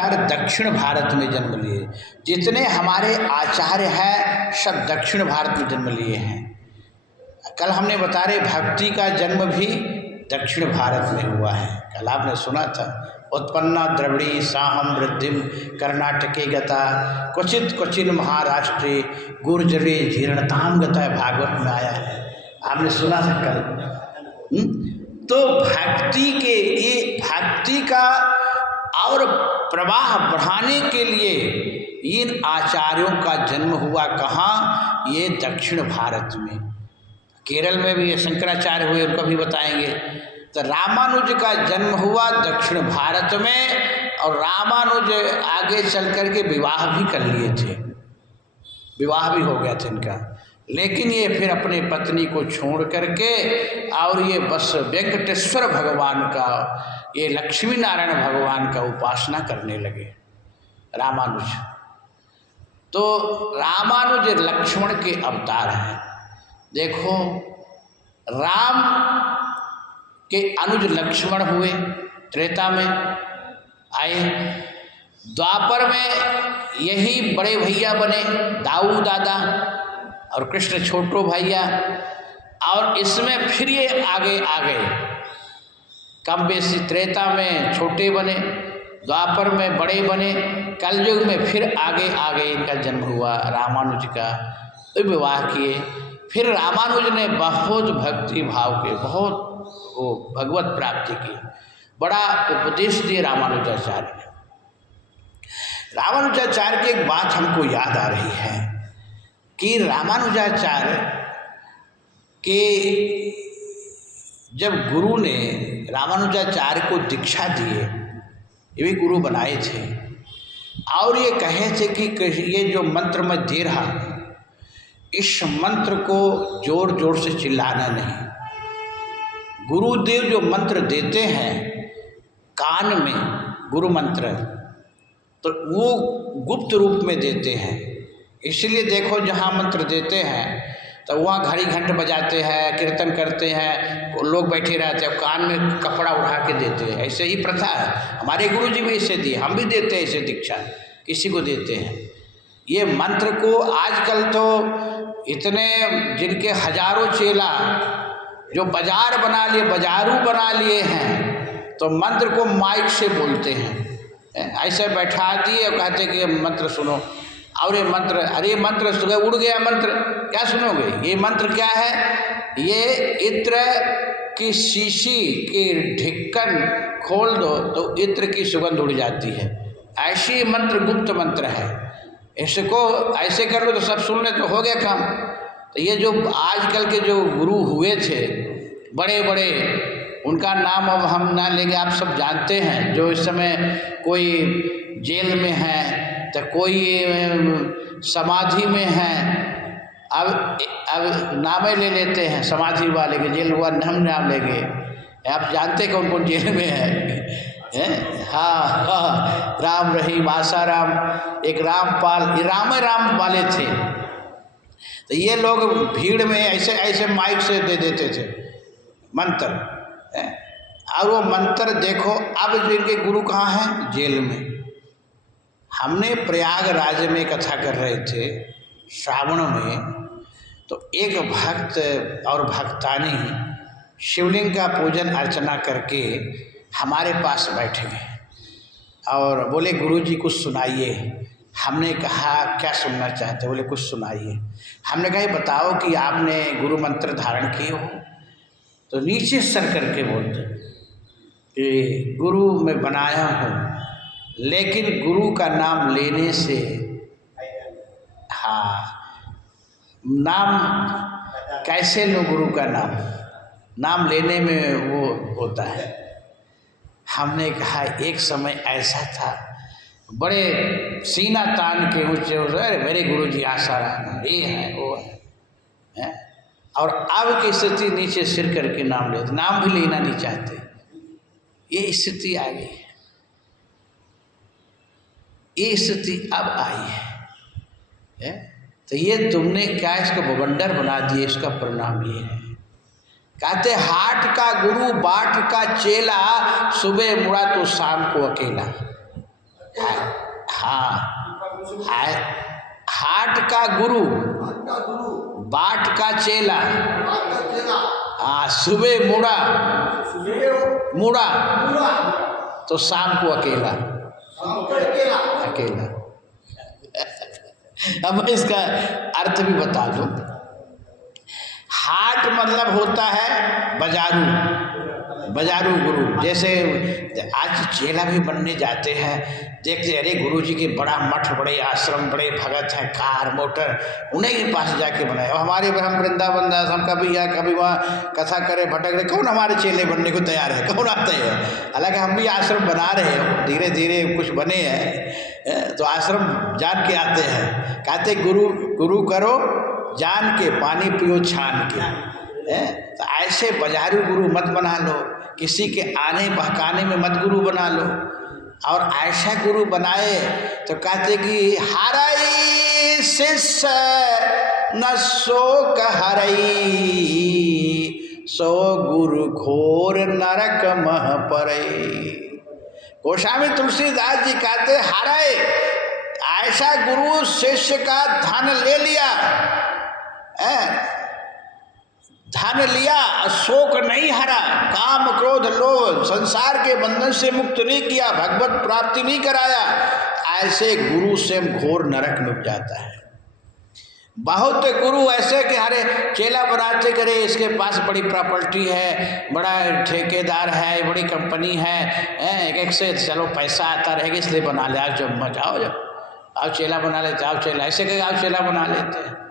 शंकराचार्य दक्षिण भारत में जन्म लिए। जितने हमारे आचार्य हैं सब दक्षिण भारत में जन्म लिए हैं। कल हमने बता रहे भक्ति का जन्म भी दक्षिण भारत में हुआ है। कल आपने सुना था, उत्पन्ना द्रविड़ी साहम वृद्धिम कर्नाटके गता क्वचित क्वचिन महाराष्ट्रे गुर्जरे जीर्णताम गता, भागवत में आया है, आपने सुना था कल। तो भक्ति का और प्रवाह बढ़ाने के लिए इन आचार्यों का जन्म हुआ कहाँ? ये दक्षिण भारत में। केरल में भी शंकराचार्य हुए, उनको भी बताएंगे। तो रामानुज का जन्म हुआ दक्षिण भारत में, और रामानुज आगे चल कर के विवाह भी कर लिए थे, विवाह भी हो गया था इनका। लेकिन ये फिर अपने पत्नी को छोड़ करके और ये बस वेंकटेश्वर भगवान का, ये लक्ष्मी नारायण भगवान का उपासना करने लगे रामानुज। तो रामानुज लक्ष्मण के अवतार हैं। देखो, राम के अनुज लक्ष्मण हुए, त्रेता में आए, द्वापर में यही बड़े भैया बने दाऊ दादा, और कृष्ण छोटो भैया, और इसमें फिर ये आगे आ गए, कम बेसी त्रेता में छोटे बने, द्वापर में बड़े बने, कलयुग में फिर आगे आगे इनका जन्म हुआ रामानुज का। तो विवाह किए। फिर रामानुज ने बहुत भक्ति भाव के, बहुत वो भगवत प्राप्ति की, बड़ा उपदेश दिए रामानुजाचार्य ने। रामानुजाचार्य की एक बात हमको याद आ रही है कि रामानुजाचार्य के जब गुरु ने रामानुजाचार्य को दीक्षा दिए, ये भी गुरु बनाए थे, और ये कहे थे कि ये जो मंत्र मैं दे रहा हूँ, इस मंत्र को जोर जोर से चिल्लाना नहीं। गुरुदेव जो मंत्र देते हैं कान में, गुरु मंत्र, तो वो गुप्त रूप में देते हैं। इसलिए देखो, जहाँ मंत्र देते हैं तो वहाँ घड़ी घंट बजाते हैं, कीर्तन करते हैं, लोग बैठे रहते हैं, कान में कपड़ा उड़ा के देते हैं। ऐसे ही प्रथा है। हमारे गुरु जी भी इसे दिए, हम भी देते हैं इसे दीक्षा, किसी को देते हैं। ये मंत्र को आजकल तो इतने, जिनके हजारों चेला जो बाजार बना लिए, बाजारू बना लिए हैं, तो मंत्र को माइक से बोलते हैं, ऐसे बैठा दिए और कहते कि ये मंत्र सुनो, और ये मंत्र, अरे मंत्र सुबह उड़ गया मंत्र, क्या सुनोगे? ये मंत्र क्या है? ये इत्र की शीशी की ढक्कन खोल दो तो इत्र की सुगंध उड़ जाती है। ऐसी मंत्र गुप्त मंत्र है, इसको ऐसे कर लो तो सब सुन ले तो हो गया काम। तो ये जो आजकल के जो गुरु हुए थे बड़े बड़े, उनका नाम अब हम ना लेंगे, आप सब जानते हैं। जो इस समय कोई जेल में है तो कोई समाधि में है, अब नामे ले लेते हैं समाधि वाले के, जेल हुआ हम नाम लेंगे। आप जानते कौन कौन जेल में है? हाँ, राम रहीम, आसाराम, एक रामपाल, ये राम वाले थे। तो ये लोग भीड़ में ऐसे ऐसे माइक से दे देते थे मंत्र, और वो मंत्र देखो, अब जो इनके गुरु कहाँ हैं? जेल में। हमने प्रयागराज में कथा कर रहे थे श्रावण में, तो एक भक्त और भक्तानी शिवलिंग का पूजन अर्चना करके हमारे पास बैठे गए और बोले गुरुजी कुछ सुनाइए। हमने कहा क्या सुनना चाहते? बोले कुछ सुनाइए। हमने कहा बताओ कि आपने गुरु मंत्र धारण किए हो? तो नीचे सर करके बोलते कि गुरु मैं बनाया हूँ, लेकिन गुरु का नाम लेने से, हाँ, नाम कैसे लो? गुरु का नाम लेने में वो होता है। हमने कहा एक समय ऐसा था, बड़े सीना तान के ऊँचे, अरे मेरे गुरु जी आसाराम, ये है वो है, और अब की स्थिति नीचे सिर करके नाम लेते, नाम भी लेना नहीं चाहते। ये स्थिति आ गई है, ये स्थिति अब आई है? तो ये तुमने क्या इसको बवंडर बना दिए, इसका परिणाम ये है। कहते हाट का गुरु बाट का चेला, सुबह मुड़ा तो शाम को अकेला। हाँ, हाट का गुरु बाट का चेला, हाँ, सुबह मुड़ा तो शाम को अकेला। अब मैं इसका अर्थ भी बता दूं। हाट मतलब होता है बाजारू गुरु। जैसे आज चेला भी बनने जाते हैं, देखते अरे गुरु जी के बड़ा मठ, बड़े आश्रम, बड़े भगत हैं, कार मोटर, उन्हीं के पास जाके बनाए। और हमारे हम वृंदावन दास, हम कभी यहाँ कभी वहाँ कथा करे भटक रहे, कौन हमारे चेले बनने को तैयार है, कौन आते हैं? हालांकि हम भी आश्रम बना रहे हैं, धीरे धीरे कुछ बने हैं, तो आश्रम जान के आते हैं। कहते गुरु करो जान के, पानी पियो छान के। तो ऐसे बाजारू गुरु मत बना लो, किसी के आने बहकाने में मत गुरु बना लो। और ऐसा गुरु बनाए तो कहते कि हरई शिष्य न शोक हरई, सो गुरु घोर नरक मह परई। गोस्वामी तुलसीदास जी कहते हरई, ऐसा गुरु शिष्य का धन ले लिया, धन लिया, शोक नहीं हरा, काम क्रोध लोभ संसार के बंधन से मुक्त नहीं किया, भगवत प्राप्ति नहीं कराया, ऐसे गुरु से घोर नरक में जाता है। बहुत गुरु ऐसे कि अरे चेला बनाते करे, इसके पास बड़ी प्रॉपर्टी है, बड़ा ठेकेदार है, बड़ी कंपनी है, एक से चलो पैसा आता रहेगा इसलिए बना ले, आज जब जाओ, जब आओ चेला बना लेते, आओ चेला, ऐसे कहे आओ चेला बना लेते हैं।